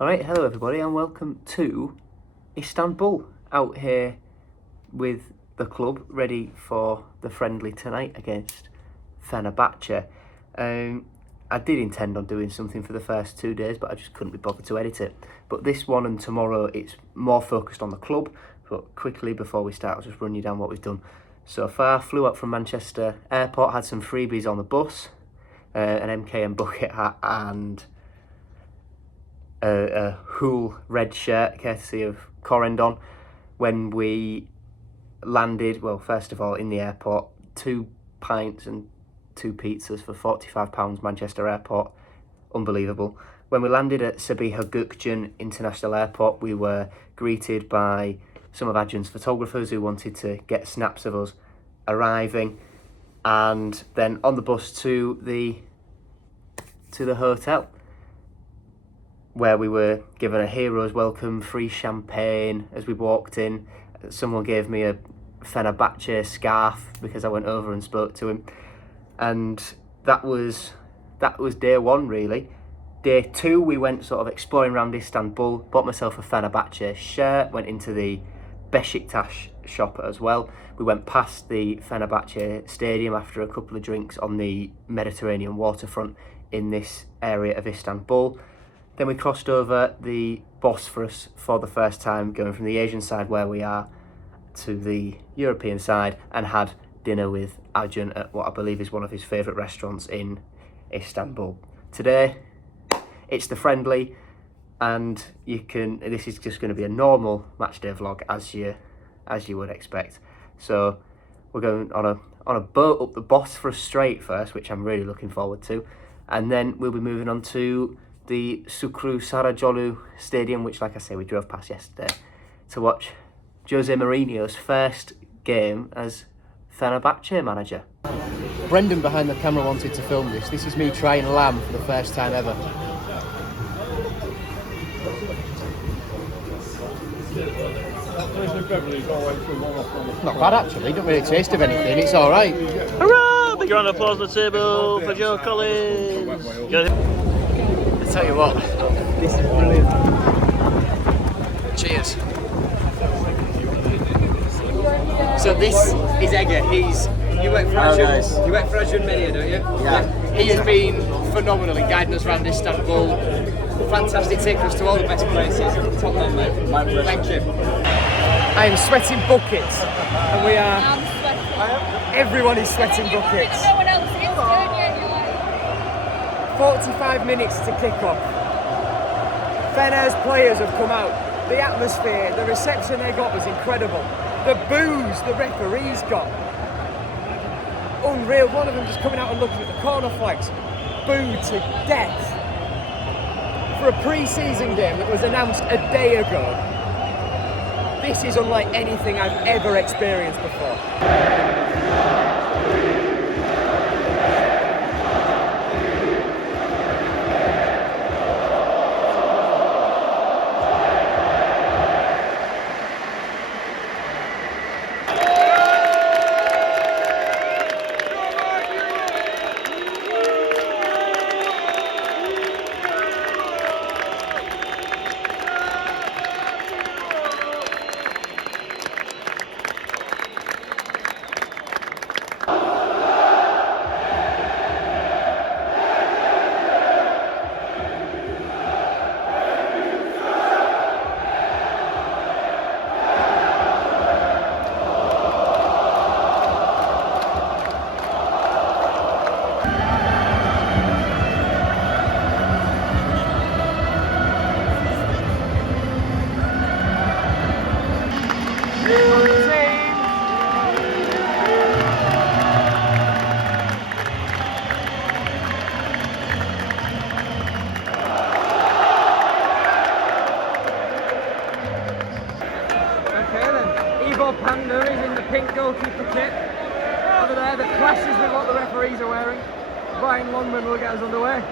Alright, hello everybody and welcome to Istanbul, out here with the club ready for the friendly tonight against FENERBAHCE. I did intend on doing something for the first 2 days, but I just couldn't be bothered to edit it. But this one and tomorrow, it's more focused on the club. But quickly, before we start, I'll just run you down what we've done so far. Flew up from Manchester Airport, had some freebies on the bus, an MKM bucket hat and a Hull red shirt, courtesy of Corendon. When we landed, well, first of all, in the airport, 2 pints and 2 pizzas for £45, Manchester Airport. Unbelievable. When we landed at Sabiha Gökçen International Airport, we were greeted by some of Ajun's photographers who wanted to get snaps of us arriving, and then on the bus to the hotel, where we were given a hero's welcome, free champagne as we walked in. Someone gave me a FENERBAHCE scarf because I went over and spoke to him. And that was day one, really. Day two, we went sort of exploring around Istanbul, bought myself a FENERBAHCE shirt, went into the Beşiktaş shop as well. We went past the FENERBAHCE stadium after a couple of drinks on the Mediterranean waterfront in this area of Istanbul. Then we crossed over the Bosphorus for the first time, going from the Asian side where we are to the European side, and had dinner with Ajun at what I believe is one of his favourite restaurants in Istanbul. Today, it's the friendly, and this is just going to be a normal matchday vlog as you would expect. So we're going on a boat up the Bosphorus Strait first, which I'm really looking forward to, and then we'll be moving on to the Sukru Saracoğlu Stadium, which, like I say, we drove past yesterday, to watch Jose Mourinho's first game as FENERBAHCE manager. Brendan behind the camera wanted to film this. This is me trying lamb for the first time ever. Not bad actually, don't really taste of anything, it's alright. Hurrah! Big round of applause on the table for Joe Collins. I tell you what, this is brilliant. Cheers. So this is Ege. You work for Ajun. You work for Ajun Media, don't you? Yeah. He has been phenomenally guiding us around Istanbul. Fantastic, taking us to all the best places. Top man, mate. My pleasure. Thank you. I am sweating buckets, and we are. Everyone is sweating buckets. 45 minutes to kick off. Fener's players have come out. The atmosphere, the reception they got was incredible. The boos the referees got, unreal. One of them just coming out and looking at the corner flags, booed to death. For a pre-season game that was announced a day ago, this is unlike anything I've ever experienced before. Panda is in the pink goalkeeper kit. Over there, that clashes with what the referees are wearing. Brian Longman will get us underway.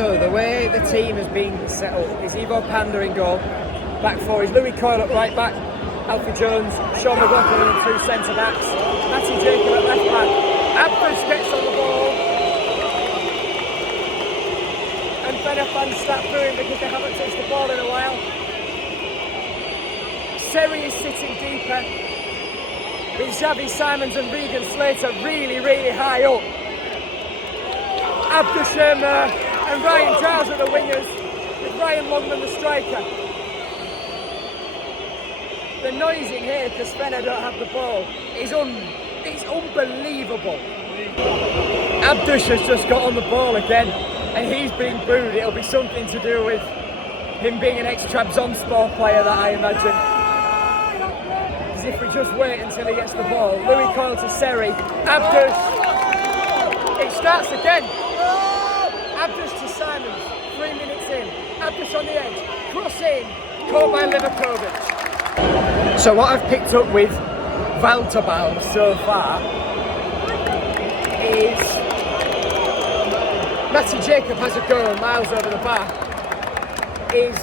So the way the team has been set up is Ivo Panda in goal, back four is Louis Coyle at right back, Alfie Jones, Sean McLaughlin and two centre backs, Matty Jacob at left back, Abdus gets on the ball, and Fener fans start booing because they haven't touched the ball in a while. Seri is sitting deeper, with Xavi Simons and Regan Slater really high up. Abdus and Ryan Giles are the wingers, with Ryan Longman the striker. The noise in here because Fener don't have the ball is it's unbelievable. Abdus has just got on the ball again and he's being booed. It'll be something to do with him being an ex-Trabzonspor player, that I imagine. As if we just wait until he gets the ball. Louis Coyle to Seri. Abdus. It starts again. Abdus to Simons, 3 minutes in. Abdus on the edge, cross in, caught by Livakovic. So what I've picked up with Valterbal so far is Matty Jacob has a go miles over the bar. Is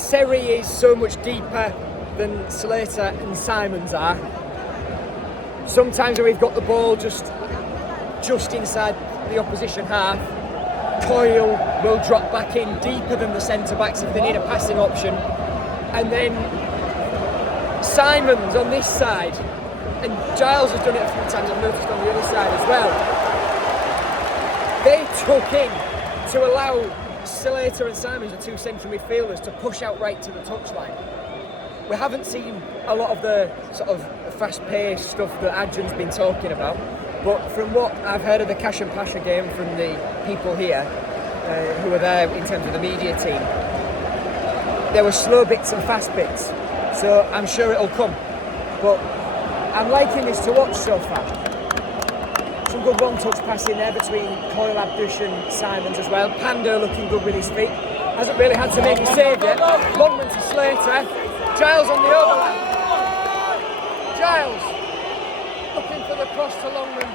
Seri is so much deeper than Slater and Simons are. Sometimes when we've got the ball just inside the opposition half, Coyle will drop back in deeper than the centre-backs if they need a passing option. And then Simons on this side, and Giles has done it a few times, I've noticed on the other side as well. They took in to allow Slater and Simons, the two central midfielders, to push out right to the touchline. We haven't seen a lot of the sort of fast-paced stuff that Adrian's been talking about. But from what I've heard of the Cash and Pasha game from the people here who were there in terms of the media team, there were slow bits and fast bits, so I'm sure it'll come. But I'm liking this to watch so far. Some good one-touch passing there between Coyle, Abdus and Simons as well. Pando looking good with his feet. Hasn't really had to make his save yet. Longman to Slater. Giles on the overlap. Giles looking for the cross to Longman,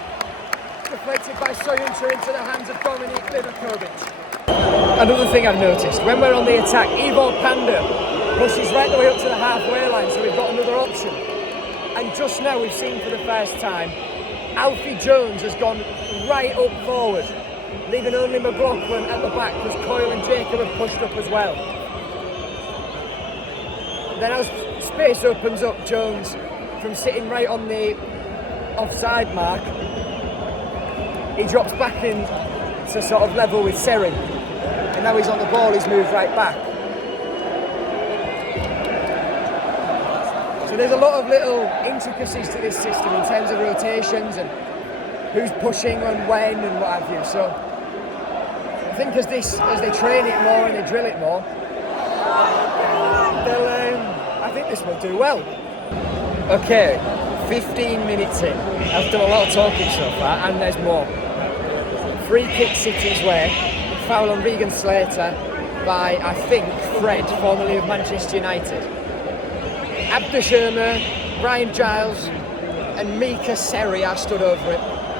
deflected by Soyuncu into the hands of Dominic Livakovic. Another thing I've noticed, when we're on the attack, Ivo Panda pushes right the way up to the halfway line, so we've got another option. And just now we've seen for the first time, Alfie Jones has gone right up forward, leaving only McLaughlin at the back because Coyle and Jacob have pushed up as well. Then as space opens up, Jones, from sitting right on the offside mark, he drops back in to sort of level with Seri, and now he's on the ball, he's moved right back. So there's a lot of little intricacies to this system in terms of rotations and who's pushing and when and what have you. So I think as they train it more and they drill it more, I think this will do well. Okay, 15 minutes in. I've done a lot of talking so far, and there's more. Free kick City's way. Foul on Regan Slater by, I think, Fred, formerly of Manchester United. Abdus, Ryan Giles and Mika Seri are stood over it,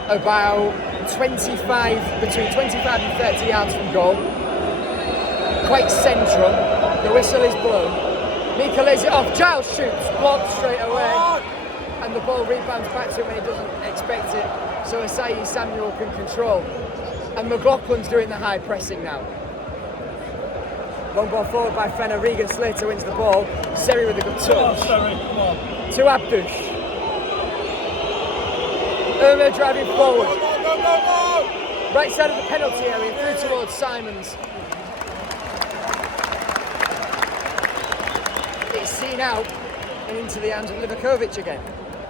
about between 25 and 30 yards from goal. Quite central. The whistle is blown. Mika lays it off, Giles shoots, blocked straight away, and the ball rebounds back to him when he doesn't expect it, so Asayi Samuel can control. And McLaughlin's doing the high pressing now. Long ball forward by Fener, Regan Slater wins the ball, Seri with a good touch. To Abdus. Ömer driving forward. Right side of the penalty area, through towards Simons. It's seen out and into the hands of Livakovic again.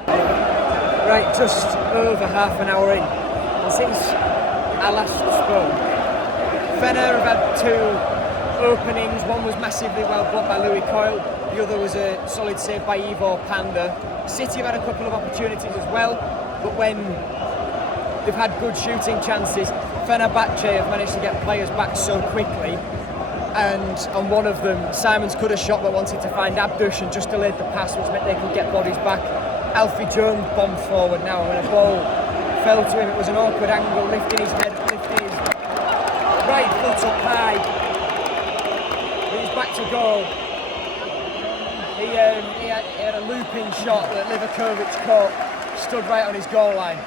Right, just over half an hour in. And since I last spoke, Fener have had two openings. One was massively well blocked by Louis Coyle. The other was a solid save by Ivo Panda. City have had a couple of opportunities as well, but when they've had good shooting chances, FENERBAHCE have managed to get players back so quickly. And on one of them, Simons could have shot but wanted to find Abdus and just delayed the pass, which meant they could get bodies back. Alfie Jones bombed forward now, and when a ball fell to him, it was an awkward angle, lifting his head, lifting his right foot up high. He's back to goal. He had a looping shot that Livakovic caught, stood right on his goal line.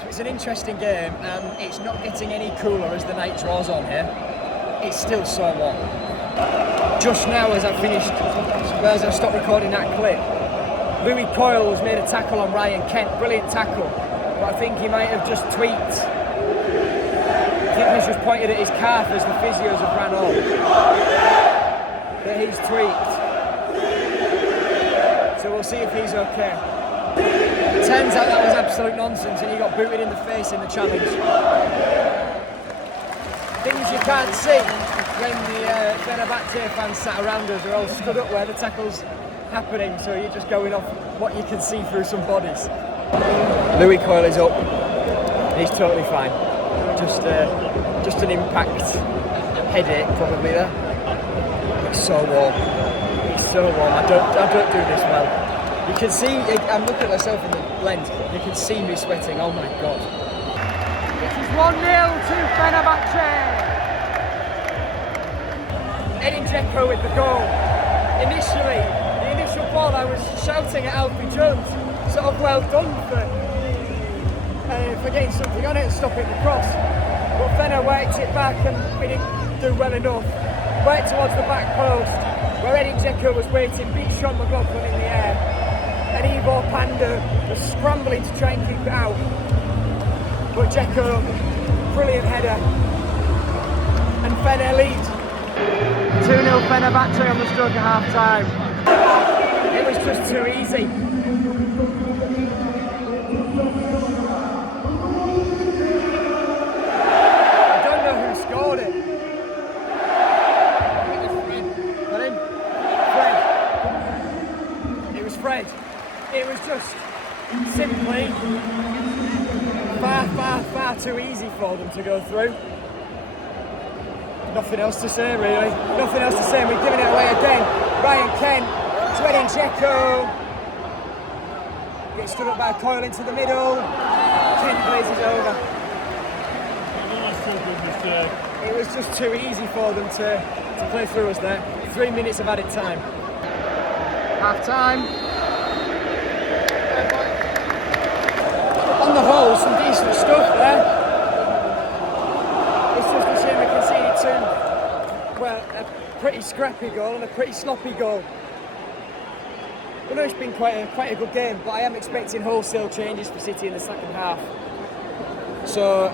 So it's an interesting game, and it's not getting any cooler as the night draws on here. It's still so warm. Just now, as I stopped recording that clip, Louis Coyle has made a tackle on Ryan Kent, brilliant tackle, but I think he might have just tweaked. I think he's just pointed at his calf as the physios have ran on. But he's tweaked. So we'll see if he's okay. Turns out that was absolute nonsense and he got booted in the face in the challenge. Things you can't see when the FENERBAHCE fans sat around us are all stood up where the tackle's happening, so you're just going off what you can see through some bodies. Louis Coyle is up. He's totally fine. Just an impact headache probably there. It's so warm. It's so warm. I don't do this well. You can see. I'm looking at myself in the lens. You can see me sweating. Oh my god. It is 1-0 to FENERBAHCE. Edin Dzeko with the goal. Initially, the initial ball, I was shouting at Alfie Jones, sort of well done for getting something on it and stopping the cross. But Fener worked it back and we didn't do well enough. Worked towards the back post, where Edin Dzeko was waiting, beat Sean McLaughlin in the air, and Ivo Panda was scrambling to try and keep it out. But Dzeko, brilliant header, and Fener lead. 2-0 FENERBAHCE on the stroke at half time. It was just too easy. I don't know who scored it. It was Fred. Pardon? Fred. It was Fred. It was just simply far too easy for them to go through. Nothing else to say really. Nothing else to say. We're giving it away again. Ryan Kent to Edin Dzeko. Gets stood up by Coyle into the middle. Kent blazes over. It was just too easy for them to play through us there. 3 minutes of added time. Half time. On the whole, some decent stuff there. It's just a shame we conceded two. Well, a pretty scrappy goal and a pretty sloppy goal. I know it's been quite a good game, but I am expecting wholesale changes for City in the second half. So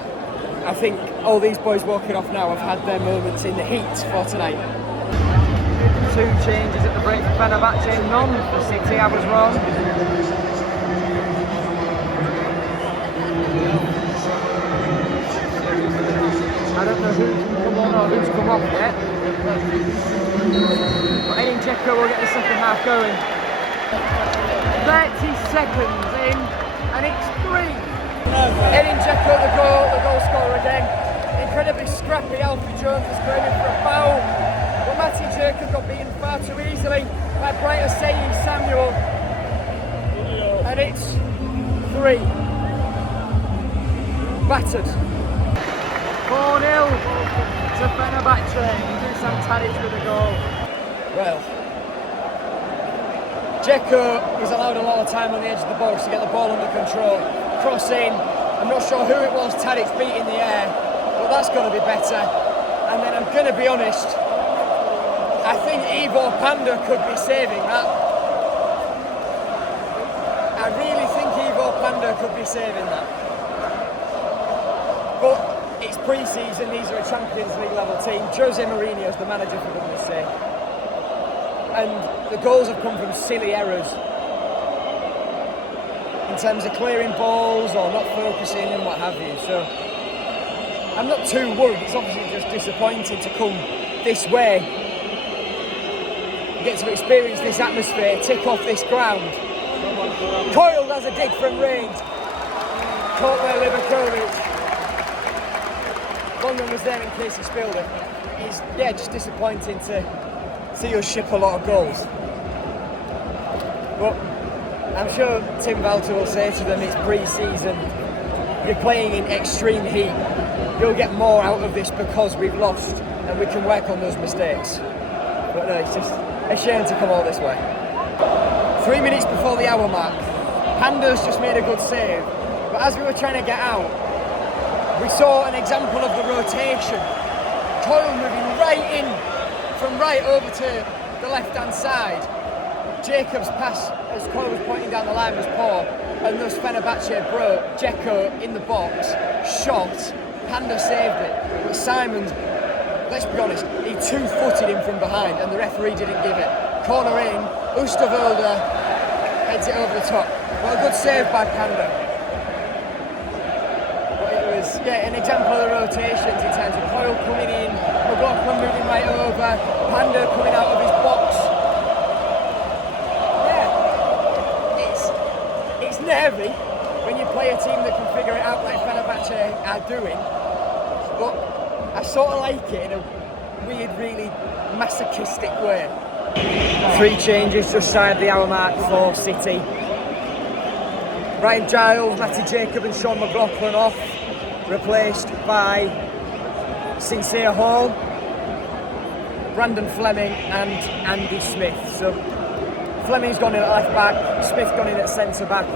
I think all these boys walking off now have had their moments in the heat for tonight. 2 changes at the break for FENERBAHCE, none for City. I was wrong. I don't know who's come on or who's come off yet. But Edin Dzeko will get the second half going. 30 seconds in, and it's 3. Edin Dzeko, the goal scorer again. Incredibly scrappy. Alfie Jones was going in for a foul. But Matty Jacob got beaten far too easily by Brighter Saying Samuel. And it's 3. Battered. 4-0 to FENERBAHCE. Dusan Tadic with a goal. Well, Dzeko is allowed a lot of time on the edge of the box to get the ball under control. Cross in. I'm not sure who it was Tadic beat in the air, but that's got to be better. And then I'm going to be honest, I think Ivo Panda could be saving that. I really think Ivo Panda could be saving that. But it's pre-season, these are a Champions League level team. Jose Mourinho's the manager, for goodness sake. And the goals have come from silly errors. In terms of clearing balls or not focusing and what have you. So I'm not too worried. It's obviously just disappointing to come this way, get to experience this atmosphere, tick off this ground. Coyle has a dig from range. Caught by Livakovic. London was there in case he spilled it. It's just disappointing to see us ship a lot of goals. But I'm sure Tim Walter will say to them it's pre-season. you're playing in extreme heat. You'll get more out of this because we've lost, and we can work on those mistakes. But no, it's just a shame to come all this way. 3 minutes before the hour mark, Pando's just made a good save, but as we were trying to get out, we saw an example of the rotation. Coyle moving right in, from right over to the left-hand side. Jacob's pass, as Coyle was pointing down the line, was poor, and thus FENERBAHCE broke. Dzeko in the box, shot, Panda saved it, but Simon, let's be honest, he two-footed him from behind and the referee didn't give it. Corner in, Oosterwolde heads it over the top. Well, a good save by Panda. But it was, an example of the rotations in terms of Coyle coming in, McLaughlin moving right over, Panda coming out of his box. It's nervy when you play a team that can figure it out like FENERBAHCE are doing, but I sort of like it in a weird, really masochistic way. 3 changes just shy of the hour mark for City. Ryan Giles, Matty Jacob and Sean McLaughlin off, replaced by Sincere Hall, Brandon Fleming and Andy Smith. So Fleming's gone in at left back, Smith gone in at centre back.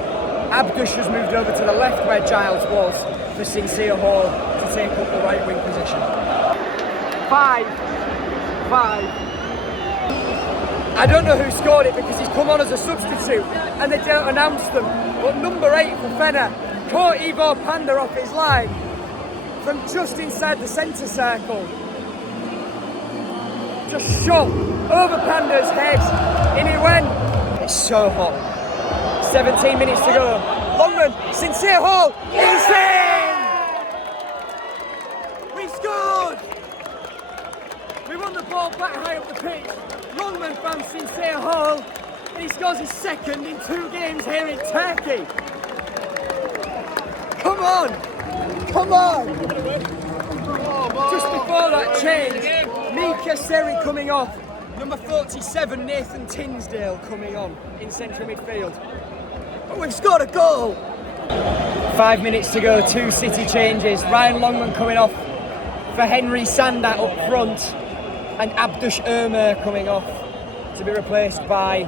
Abdush has moved over to the left where Giles was for Sincere Hall to take up the right wing position. 5. I don't know who scored it because he's come on as a substitute and they don't announce them. But number 8 for Fener caught Ivo Panda off his line from just inside the centre circle. Just shot over Panda's head. In it went. It's so hot. 17 minutes to go. Longman, Sincere Hall, he's in! We scored! We won the ball back high up the pitch. Longman found Sincere Hall, and he scores his second in 2 games here in Turkey. Come on! Just before that change, Mika Seri coming off. Number 47, Nathan Tinsdale coming on in central midfield. But we've scored a goal! 5 minutes to go, 2 City changes. Ryan Longman coming off for Henry Sandat up front, and Abdush Ömer coming off to be replaced by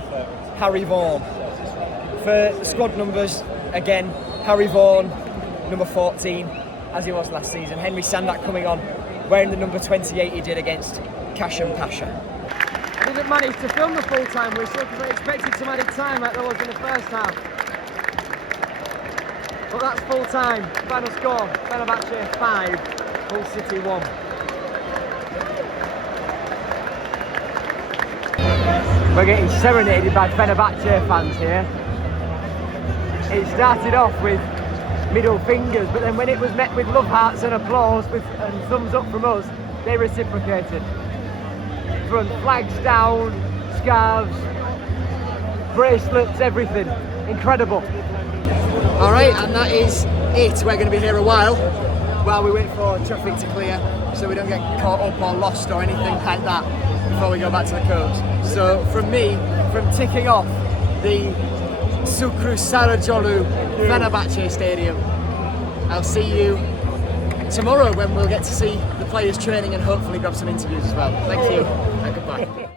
Harry Vaughan. For the squad numbers, again, Harry Vaughan, number 14, as he was last season. Henry Sandat coming on, wearing the number 28 he did against Kashem Pasha. I didn't manage to film the full-time whistle because I expected some added time like there was in the first half. But that's full-time. Final score, FENERBAHCE 5, Hull City 1. We're getting serenaded by FENERBAHCE fans here. It started off with middle fingers, but then when it was met with love hearts and applause and thumbs up from us, they reciprocated. Front flags down, scarves, bracelets, everything. Incredible. Alright, and that is it. We're going to be here a while we wait for traffic to clear so we don't get caught up or lost or anything like that before we go back to the coach. So from me, from ticking off the Sukru Sarajolu FENERBAHCE Stadium, I'll see you tomorrow when we'll get to see the players training and hopefully grab some interviews as well. Thank you and goodbye.